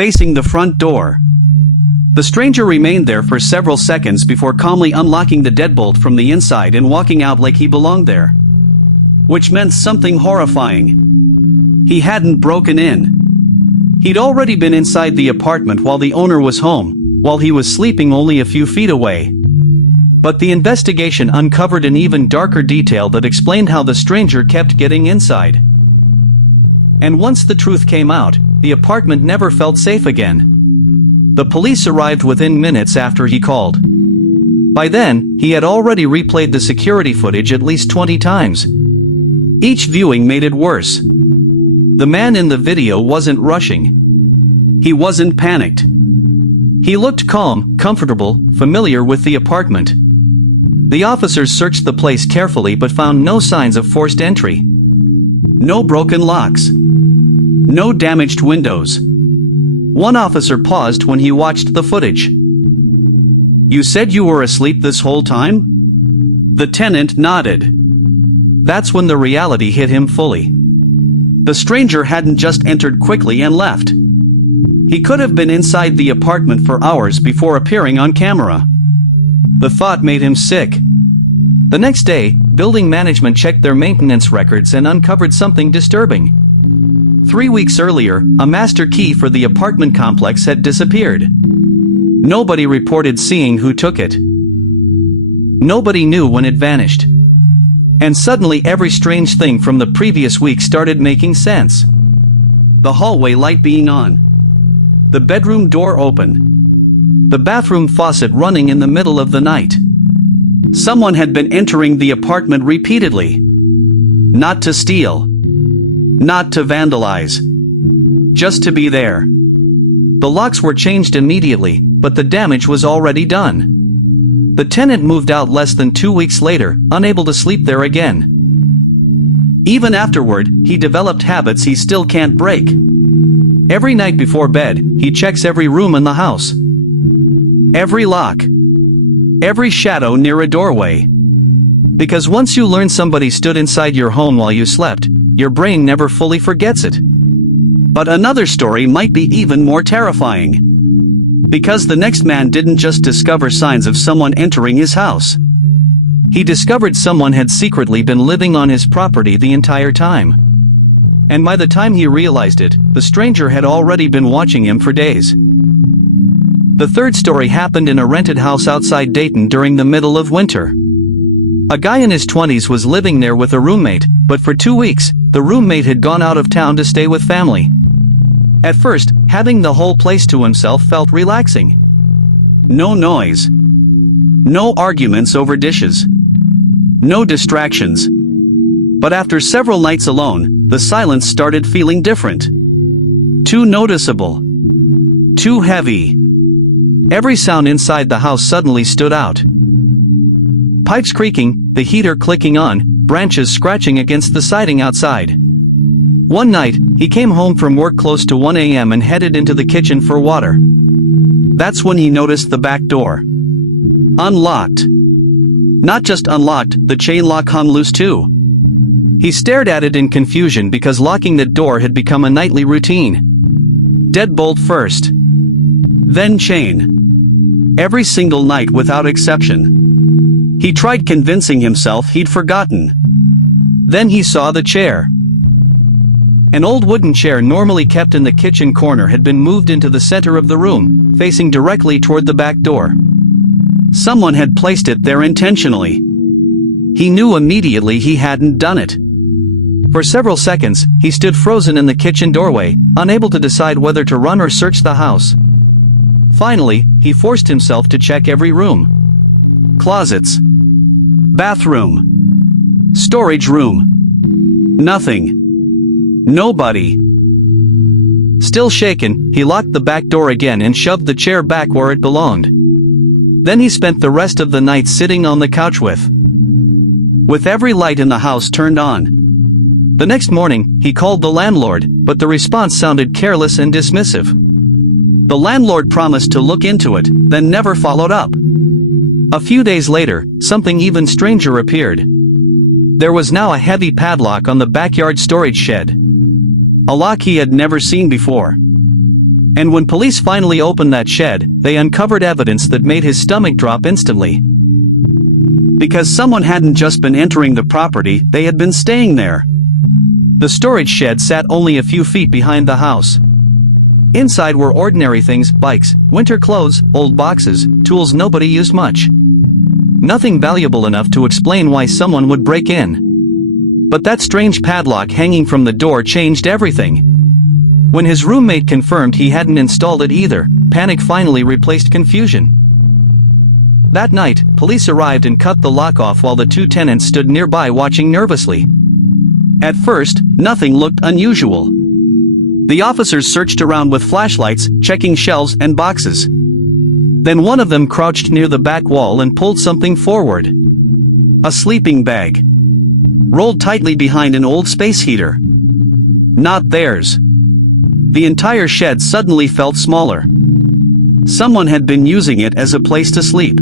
facing the front door. The stranger remained there for several seconds before calmly unlocking the deadbolt from the inside and walking out like he belonged there. Which meant something horrifying. He hadn't broken in. He'd already been inside the apartment while the owner was home, while he was sleeping only a few feet away. But the investigation uncovered an even darker detail that explained how the stranger kept getting inside. And once the truth came out, the apartment never felt safe again. The police arrived within minutes after he called. By then, he had already replayed the security footage at least 20 times. Each viewing made it worse. The man in the video wasn't rushing. He wasn't panicked. He looked calm, comfortable, familiar with the apartment. The officers searched the place carefully but found no signs of forced entry. No broken locks. No damaged windows. One officer paused when he watched the footage. "You said you were asleep this whole time?" The tenant nodded. That's when the reality hit him fully. The stranger hadn't just entered quickly and left. He could have been inside the apartment for hours before appearing on camera. The thought made him sick. The next day, building management checked their maintenance records and uncovered something disturbing. 3 weeks earlier, a master key for the apartment complex had disappeared. Nobody reported seeing who took it. Nobody knew when it vanished. And suddenly every strange thing from the previous week started making sense. The hallway light being on. The bedroom door open. The bathroom faucet running in the middle of the night. Someone had been entering the apartment repeatedly. Not to steal. Not to vandalize. Just to be there. The locks were changed immediately, but the damage was already done. The tenant moved out less than 2 weeks later, unable to sleep there again. Even afterward, he developed habits he still can't break. Every night before bed, he checks every room in the house. Every lock. Every shadow near a doorway. Because once you learn somebody stood inside your home while you slept, your brain never fully forgets it. But another story might be even more terrifying. Because the next man didn't just discover signs of someone entering his house. He discovered someone had secretly been living on his property the entire time. And by the time he realized it, the stranger had already been watching him for days. The third story happened in a rented house outside Dayton during the middle of winter. A guy in his 20s was living there with a roommate, but for 2 weeks, the roommate had gone out of town to stay with family. At first, having the whole place to himself felt relaxing. No noise. No arguments over dishes. No distractions. But after several nights alone, the silence started feeling different. Too noticeable. Too heavy. Every sound inside the house suddenly stood out. Pipes creaking, the heater clicking on, branches scratching against the siding outside. One night, he came home from work close to 1 a.m. and headed into the kitchen for water. That's when he noticed the back door. Unlocked. Not just unlocked, the chain lock hung loose too. He stared at it in confusion because locking the door had become a nightly routine. Deadbolt first. Then chain. Every single night without exception. He tried convincing himself he'd forgotten. Then he saw the chair. An old wooden chair normally kept in the kitchen corner had been moved into the center of the room, facing directly toward the back door. Someone had placed it there intentionally. He knew immediately he hadn't done it. For several seconds, he stood frozen in the kitchen doorway, unable to decide whether to run or search the house. Finally, he forced himself to check every room. Closets. Bathroom. Storage room. Nothing. Nobody. Still shaken, he locked the back door again and shoved the chair back where it belonged. Then he spent the rest of the night sitting on the couch with every light in the house turned on. The next morning, he called the landlord, but the response sounded careless and dismissive. The landlord promised to look into it, then never followed up. A few days later, something even stranger appeared. There was now a heavy padlock on the backyard storage shed. A lock he had never seen before. And when police finally opened that shed, they uncovered evidence that made his stomach drop instantly. Because someone hadn't just been entering the property, they had been staying there. The storage shed sat only a few feet behind the house. Inside were ordinary things: bikes, winter clothes, old boxes, tools nobody used much. Nothing valuable enough to explain why someone would break in. But that strange padlock hanging from the door changed everything. When his roommate confirmed he hadn't installed it either, panic finally replaced confusion. That night, police arrived and cut the lock off while the two tenants stood nearby watching nervously. At first, nothing looked unusual. The officers searched around with flashlights, checking shelves and boxes. Then one of them crouched near the back wall and pulled something forward. A sleeping bag. Rolled tightly behind an old space heater. Not theirs. The entire shed suddenly felt smaller. Someone had been using it as a place to sleep.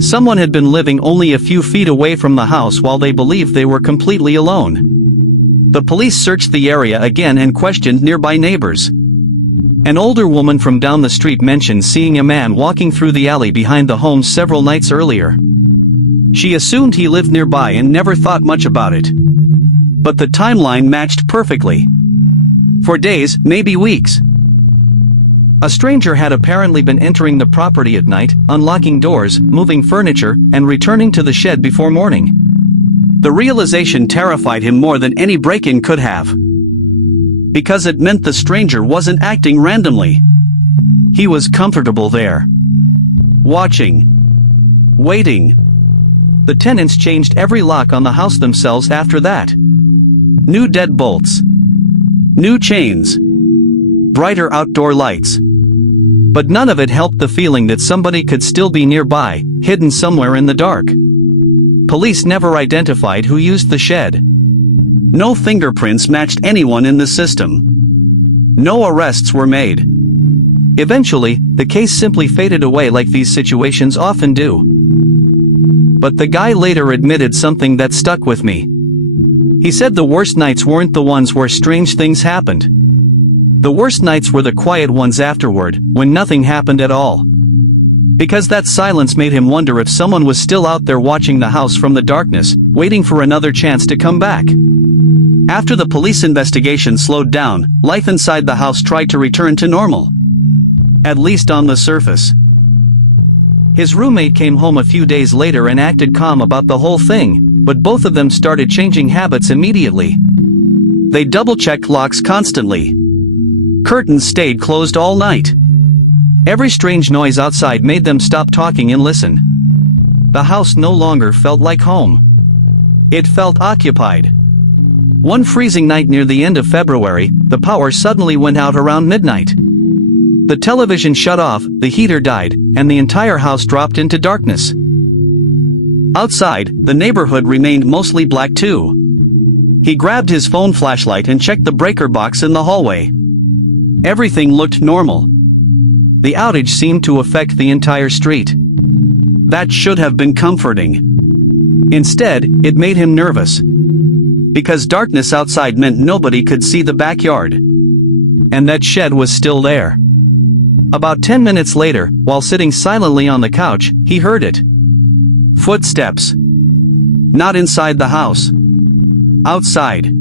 Someone had been living only a few feet away from the house while they believed they were completely alone. The police searched the area again and questioned nearby neighbors. An older woman from down the street mentioned seeing a man walking through the alley behind the home several nights earlier. She assumed he lived nearby and never thought much about it. But the timeline matched perfectly. For days, maybe weeks. A stranger had apparently been entering the property at night, unlocking doors, moving furniture, and returning to the shed before morning. The realization terrified him more than any break-in could have. Because it meant the stranger wasn't acting randomly. He was comfortable there. Watching. Waiting. The tenants changed every lock on the house themselves after that. New deadbolts. New chains. Brighter outdoor lights. But none of it helped the feeling that somebody could still be nearby, hidden somewhere in the dark. Police never identified who used the shed. No fingerprints matched anyone in the system. No arrests were made. Eventually, the case simply faded away like these situations often do. But the guy later admitted something that stuck with me. He said the worst nights weren't the ones where strange things happened. The worst nights were the quiet ones afterward, when nothing happened at all. Because that silence made him wonder if someone was still out there watching the house from the darkness, waiting for another chance to come back. After the police investigation slowed down, life inside the house tried to return to normal. At least on the surface. His roommate came home a few days later and acted calm about the whole thing, but both of them started changing habits immediately. They double-checked locks constantly. Curtains stayed closed all night. Every strange noise outside made them stop talking and listen. The house no longer felt like home. It felt occupied. One freezing night near the end of February, the power suddenly went out around midnight. The television shut off, the heater died, and the entire house dropped into darkness. Outside, the neighborhood remained mostly black too. He grabbed his phone flashlight and checked the breaker box in the hallway. Everything looked normal. The outage seemed to affect the entire street. That should have been comforting. Instead, it made him nervous. Because darkness outside meant nobody could see the backyard. And that shed was still there. About 10 minutes later, while sitting silently on the couch, he heard it. Footsteps. Not inside the house. Outside.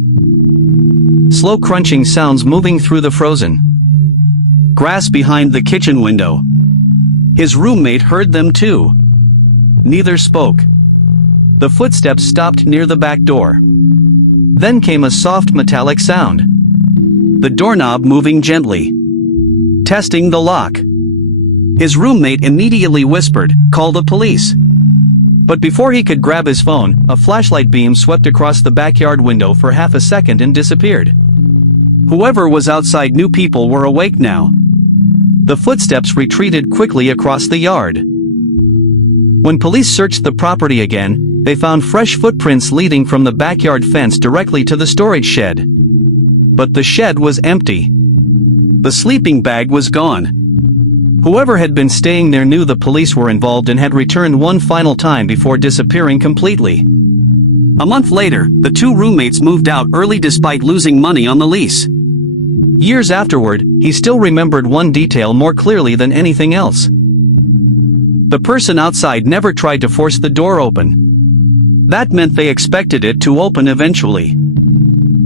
Slow crunching sounds moving through the frozen grass behind the kitchen window. His roommate heard them too. Neither spoke. The footsteps stopped near the back door. Then came a soft metallic sound. The doorknob moving gently. Testing the lock. His roommate immediately whispered, "Call the police." But before he could grab his phone, a flashlight beam swept across the backyard window for half a second and disappeared. Whoever was outside knew people were awake now. The footsteps retreated quickly across the yard. When police searched the property again, they found fresh footprints leading from the backyard fence directly to the storage shed. But the shed was empty. The sleeping bag was gone. Whoever had been staying there knew the police were involved and had returned one final time before disappearing completely. A month later, the two roommates moved out early despite losing money on the lease. Years afterward, he still remembered one detail more clearly than anything else. The person outside never tried to force the door open. That meant they expected it to open eventually.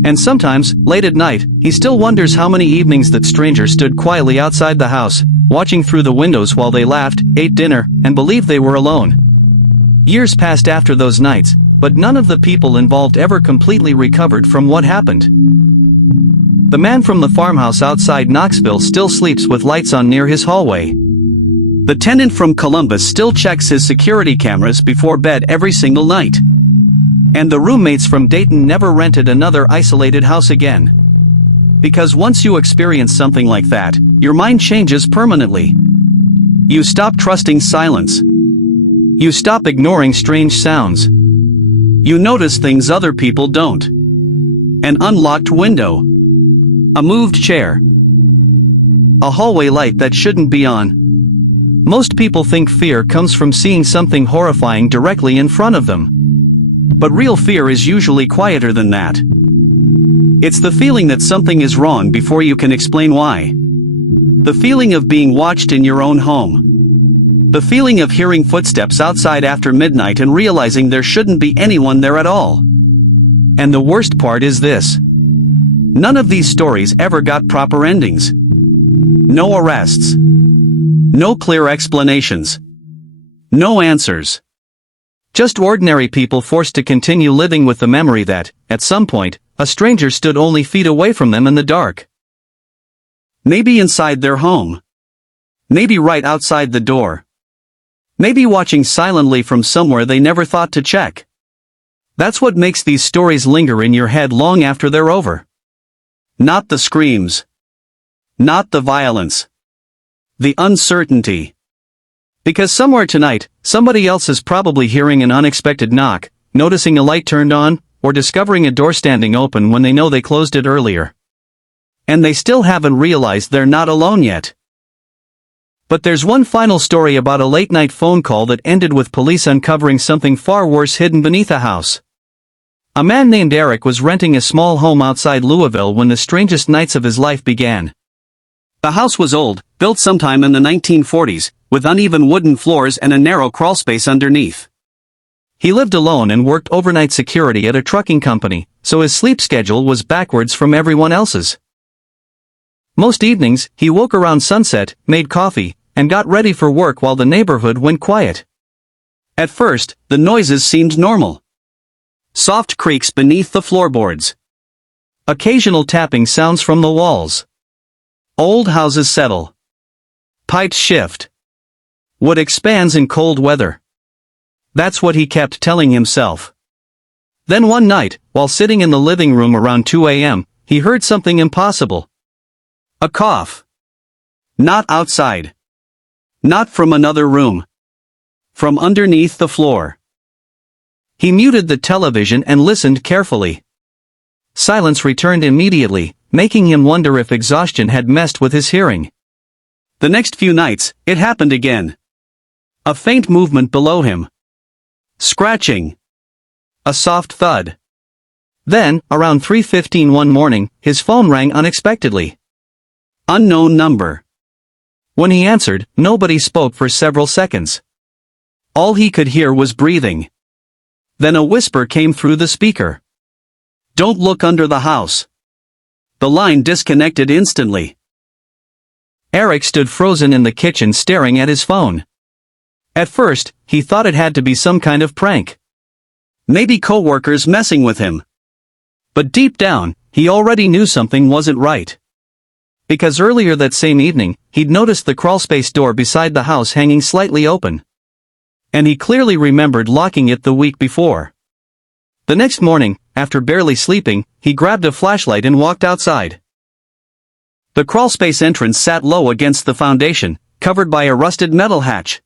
And sometimes, late at night, he still wonders how many evenings that stranger stood quietly outside the house, watching through the windows while they laughed, ate dinner, and believed they were alone. Years passed after those nights, but none of the people involved ever completely recovered from what happened. The man from the farmhouse outside Knoxville still sleeps with lights on near his hallway. The tenant from Columbus still checks his security cameras before bed every single night. And the roommates from Dayton never rented another isolated house again. Because once you experience something like that, your mind changes permanently. You stop trusting silence. You stop ignoring strange sounds. You notice things other people don't. An unlocked window. A moved chair. A hallway light that shouldn't be on. Most people think fear comes from seeing something horrifying directly in front of them. But real fear is usually quieter than that. It's the feeling that something is wrong before you can explain why. The feeling of being watched in your own home. The feeling of hearing footsteps outside after midnight and realizing there shouldn't be anyone there at all. And the worst part is this. None of these stories ever got proper endings. No arrests. No clear explanations. No answers. Just ordinary people forced to continue living with the memory that, at some point, a stranger stood only feet away from them in the dark. Maybe inside their home. Maybe right outside the door. Maybe watching silently from somewhere they never thought to check. That's what makes these stories linger in your head long after they're over. Not the screams. Not the violence. The uncertainty. Because somewhere tonight, somebody else is probably hearing an unexpected knock, noticing a light turned on, or discovering a door standing open when they know they closed it earlier. And they still haven't realized they're not alone yet. But there's one final story about a late-night phone call that ended with police uncovering something far worse hidden beneath a house. A man named Eric was renting a small home outside Louisville when the strangest nights of his life began. The house was old, built sometime in the 1940s, with uneven wooden floors and a narrow crawlspace underneath. He lived alone and worked overnight security at a trucking company, so his sleep schedule was backwards from everyone else's. Most evenings, he woke around sunset, made coffee, and got ready for work while the neighborhood went quiet. At first, the noises seemed normal. Soft creaks beneath the floorboards. Occasional tapping sounds from the walls. Old houses settle. Pipes shift. Wood expands in cold weather. That's what he kept telling himself. Then one night, while sitting in the living room around 2 a.m., he heard something impossible. A cough. Not outside. Not from another room. From underneath the floor. He muted the television and listened carefully. Silence returned immediately, making him wonder if exhaustion had messed with his hearing. The next few nights, it happened again. A faint movement below him. Scratching. A soft thud. Then, around 3:15 one morning, his phone rang unexpectedly. Unknown number. When he answered, nobody spoke for several seconds. All he could hear was breathing. Then a whisper came through the speaker. Don't look under the house. The line disconnected instantly. Eric stood frozen in the kitchen staring at his phone. At first, he thought it had to be some kind of prank. Maybe coworkers messing with him. But deep down, he already knew something wasn't right. Because earlier that same evening, he'd noticed the crawlspace door beside the house hanging slightly open. And he clearly remembered locking it the week before. The next morning, after barely sleeping, he grabbed a flashlight and walked outside. The crawlspace entrance sat low against the foundation, covered by a rusted metal hatch.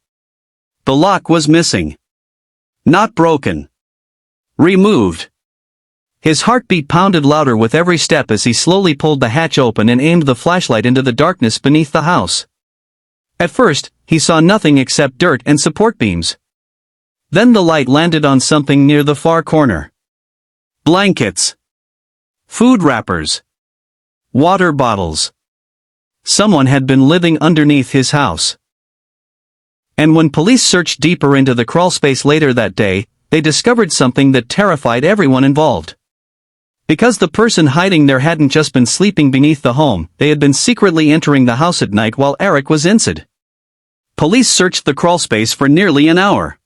The lock was missing. Not broken. Removed. His heartbeat pounded louder with every step as he slowly pulled the hatch open and aimed the flashlight into the darkness beneath the house. At first, he saw nothing except dirt and support beams. Then the light landed on something near the far corner. Blankets. Food wrappers. Water bottles. Someone had been living underneath his house. And when police searched deeper into the crawlspace later that day, they discovered something that terrified everyone involved. Because the person hiding there hadn't just been sleeping beneath the home, they had been secretly entering the house at night while Eric was inside. Police searched the crawlspace for nearly an hour.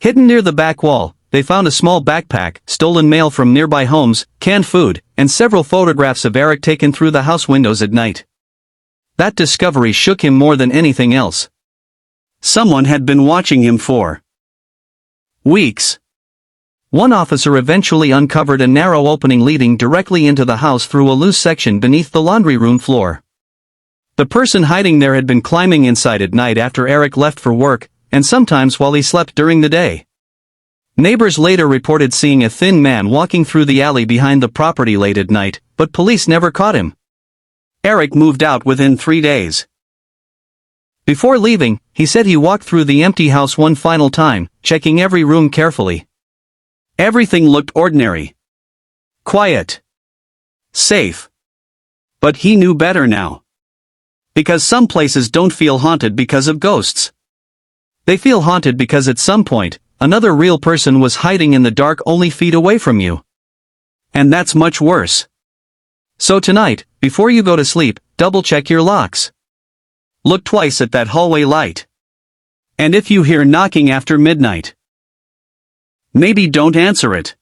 Hidden near the back wall, they found a small backpack, stolen mail from nearby homes, canned food, and several photographs of Eric taken through the house windows at night. That discovery shook him more than anything else. Someone had been watching him for weeks. One officer eventually uncovered a narrow opening leading directly into the house through a loose section beneath the laundry room floor. The person hiding there had been climbing inside at night after Eric left for work, and sometimes while he slept during the day. Neighbors later reported seeing a thin man walking through the alley behind the property late at night, but police never caught him. Eric moved out within 3 days. Before leaving, he said he walked through the empty house one final time, checking every room carefully. Everything looked ordinary. Quiet. Safe. But he knew better now. Because some places don't feel haunted because of ghosts. They feel haunted because at some point, another real person was hiding in the dark only feet away from you. And that's much worse. So tonight, before you go to sleep, double-check your locks. Look twice at that hallway light. And if you hear knocking after midnight, maybe don't answer it.